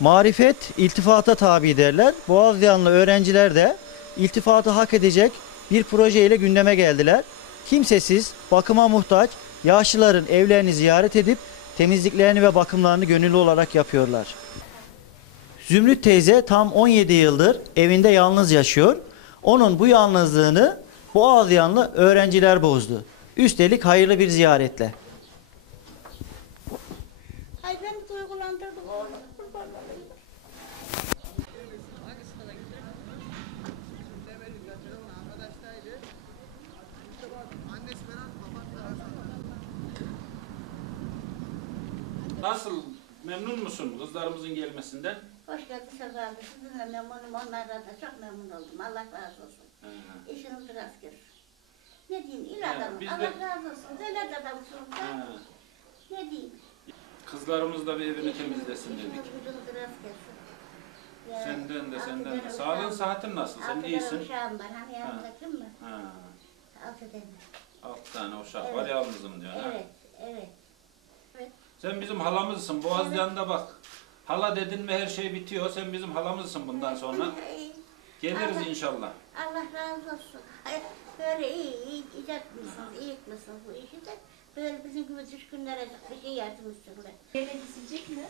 Marifet iltifata tabi derler. Boğazyanlı öğrenciler de iltifatı hak edecek bir proje ile gündeme geldiler. Kimsesiz, bakıma muhtaç yaşlıların evlerini ziyaret edip temizliklerini ve bakımlarını gönüllü olarak yapıyorlar. Zümrüt teyze tam 17 yıldır evinde yalnız yaşıyor. Onun bu yalnızlığını Boğazyanlı öğrenciler bozdu. Üstelik hayırlı bir ziyaretle. Ay beni duygulandırdı oğlum. Kurban olayım. Nasıl? Memnun musun kızlarımızın gelmesinden? Hoş geldin Sefa abi. Sizinle memnunum. Onlardan da çok memnun oldum. Allah razı olsun. He. İşiniz rast görür. Ne diyeyim? İl adamım. biz de- Allah razı olsun. Devlet adamısınız da. Ne diyeyim? Kızlarımız da bir evini temizlesin dedik. Senden de senden de. Sağlığın sıhhatin nasıl? Sen iyisin. uşağım var. Hani yanımda kim mi? Ha. Altı tane. Altı tane uşak Evet. var yalnızım diyor. ha. Evet. Evet. Sen bizim halamızsın. Boğazcan'da bak. Hala dedin mi her şey bitiyor. Sen bizim halamızsın bundan sonra. Geliriz Allah- inşallah. Allah razı olsun. Ay, Böyle iyi, iyi icat mısınız, iyi etmişsiniz bu işi de. Böyle bizim gibi düşkünlere bir şey yardım etsinler. Devlet silecek mi?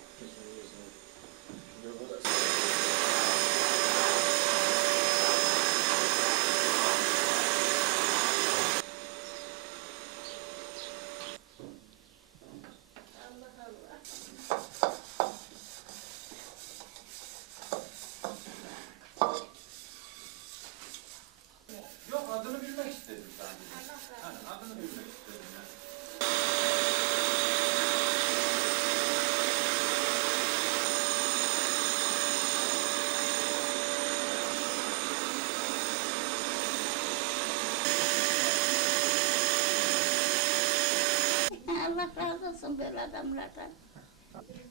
Allah razı olsun böyle adamlardan.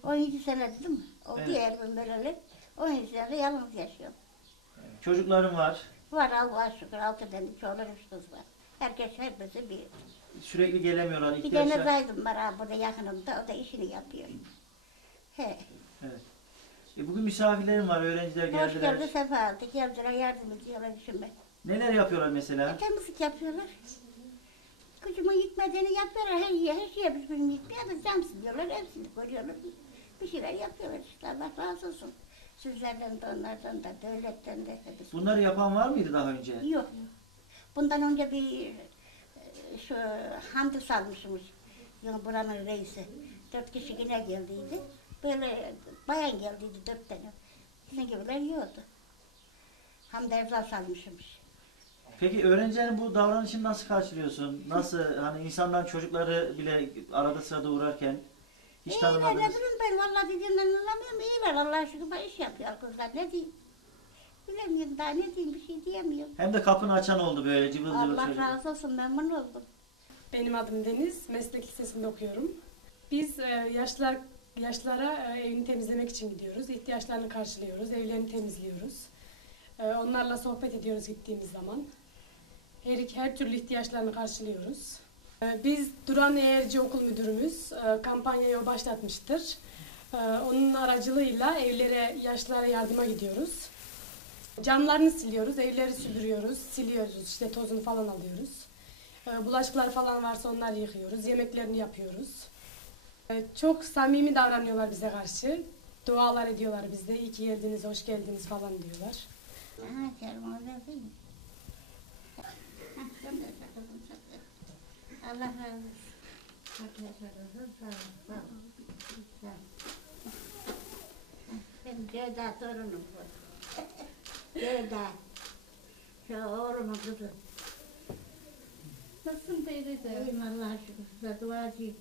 17 sene değil mi? O Evet. diğer bir böyle 17 sene yalnız yaşıyorum. Çocuklarım var. Var Allah'a şükür altı tane çoluk üç kız var. Herkes hepsi bir. Sürekli gelemiyorlar. Bir tane ihtiyaçlar. zaydım var ha burada yakınımda o da işini yapıyor. He. E, bugün misafirlerim var. Öğrenciler Hoş geldiler. geldi sefa aldı. Geldiler yardım ediyorlar işime. Neler yapıyorlar mesela? E, temizlik yapıyorlar. Kızımın yıkmadığını yapıyorlar. Her, her şeye biz bizim yıkmıyoruz. Cam siliyorlar. Hepsini görüyorlar. Bir şeyler yapıyorlar işte. Allah razı olsun. Sizlerden de onlardan da devletten de. hepsi. Bunları yapan var mıydı daha önce? Yok. Bundan önce bir e, şu Hamdi salmışmış. Yani buranın reisi. Dört kişi yine geldiydi. Böyle bayan geldiydi dört tane. Sizin gibiler yiyordu. Hamdi Erzal salmışmış. Peki öğrencilerin bu davranışını nasıl karşılıyorsun? Nasıl hani insanların çocukları bile arada sırada uğrarken hiç İyiler ne tanımadınız? bileyim ben vallahi dediğimden anlamıyorum. İyiler Allah'a şükür iş yapıyor kızlar ne diyeyim. Bilemiyorum daha ne diyeyim bir şey diyemiyorum. Hem de kapını açan oldu böyle cıvıl cıvıl Allah çocuk. razı olsun memnun oldum. Benim adım Deniz. Meslek Lisesi'nde okuyorum. Biz e, yaşlılar yaşlılara e, evini temizlemek için gidiyoruz. İhtiyaçlarını karşılıyoruz. Evlerini temizliyoruz. E, onlarla sohbet ediyoruz gittiğimiz zaman. Her, her türlü ihtiyaçlarını karşılıyoruz. E, biz Duran Eğerci Okul Müdürümüz e, kampanyayı başlatmıştır. E, onun aracılığıyla evlere, yaşlılara yardıma gidiyoruz. Camlarını siliyoruz, evleri süpürüyoruz, siliyoruz, işte tozunu falan alıyoruz. Ee, Bulaşıklar falan varsa onları yıkıyoruz, yemeklerini yapıyoruz. Ee, Çok samimi davranıyorlar bize karşı. Dualar ediyorlar bizde. İyi ki geldiniz, hoş geldiniz falan diyorlar. Aha Kerim orada değil mi? Hah, sen de sakızın sakın. Allah razı olsun. Ceyda torunum. Ceyda. Şu oğlumun kızı. Nasılsın teyzeciğim? İyiyim Allah'a şükür. Duacıyım.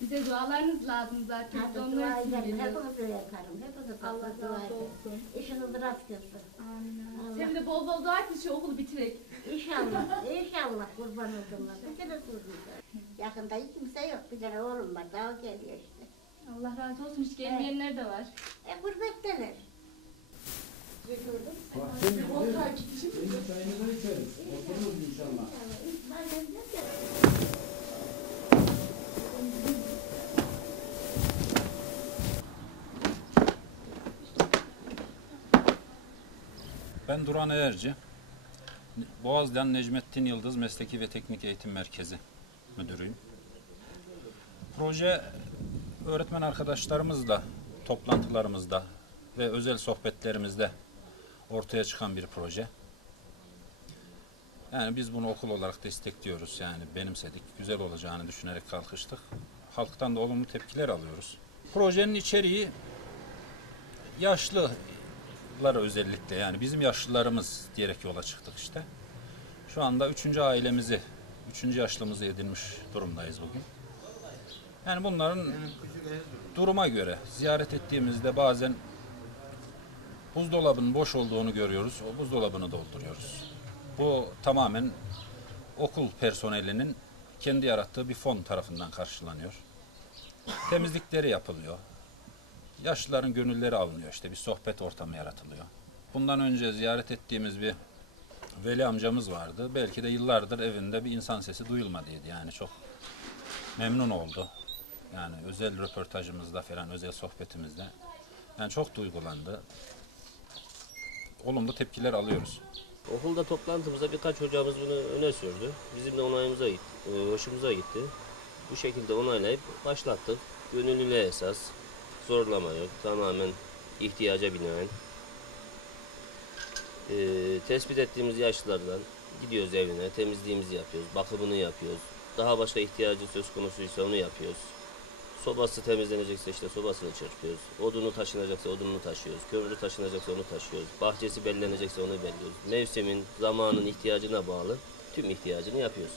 Bize dualarınız lazım zaten. Hadi onlar dua için ederim. geliyoruz. Hepinize yaparım. Hepinize Allah dua razı ederim. olsun. İşiniz rast gelsin. Amin. Sen de bol bol dua et de şu okulu bitirek. İnşallah, inşallah kurban oldum. Bir kere kurdum. Yakında hiç kimse yok. Bir tane oğlum var. Daha o geliyor işte. Allah razı olsun. Hiç gelmeyenler de var. E gurbetteler. Volkan gidişim. Çayınızı içeriz. Otururuz inşallah. Ben Duran Eğerci. Boğaz'dan Necmettin Yıldız Mesleki ve Teknik Eğitim Merkezi müdürüyüm. Proje öğretmen arkadaşlarımızla toplantılarımızda ve özel sohbetlerimizde ortaya çıkan bir proje. Yani biz bunu okul olarak destekliyoruz yani benimsedik. Güzel olacağını düşünerek kalkıştık. Halktan da olumlu tepkiler alıyoruz. Projenin içeriği yaşlılara özellikle yani bizim yaşlılarımız diyerek yola çıktık işte. Şu anda üçüncü ailemizi, üçüncü yaşlımızı edinmiş durumdayız bugün. Yani bunların duruma göre ziyaret ettiğimizde bazen buzdolabının boş olduğunu görüyoruz. O buzdolabını dolduruyoruz. Bu tamamen okul personelinin kendi yarattığı bir fon tarafından karşılanıyor. Temizlikleri yapılıyor. Yaşlıların gönülleri alınıyor işte bir sohbet ortamı yaratılıyor. Bundan önce ziyaret ettiğimiz bir Veli amcamız vardı. Belki de yıllardır evinde bir insan sesi duyulmadıydı. Yani çok memnun oldu. Yani özel röportajımızda falan, özel sohbetimizde. Yani çok duygulandı. Olumlu tepkiler alıyoruz. Okulda toplantımızda birkaç hocamız bunu öne sürdü. Bizim de onayımıza e, hoşumuza gitti. Bu şekilde onaylayıp başlattık. Gönüllülüğe esas, zorlama yok, tamamen ihtiyaca binaen. E, tespit ettiğimiz yaşlılardan gidiyoruz evine, temizliğimizi yapıyoruz, bakımını yapıyoruz. Daha başka ihtiyacı söz konusuysa onu yapıyoruz. Sobası temizlenecekse işte sobasını çırpıyoruz. Odunu taşınacaksa odununu taşıyoruz. Kömürü taşınacaksa onu taşıyoruz. Bahçesi bellenecekse onu belliyoruz. Mevsimin, zamanın ihtiyacına bağlı tüm ihtiyacını yapıyoruz.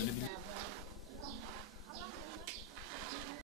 Böyle bir...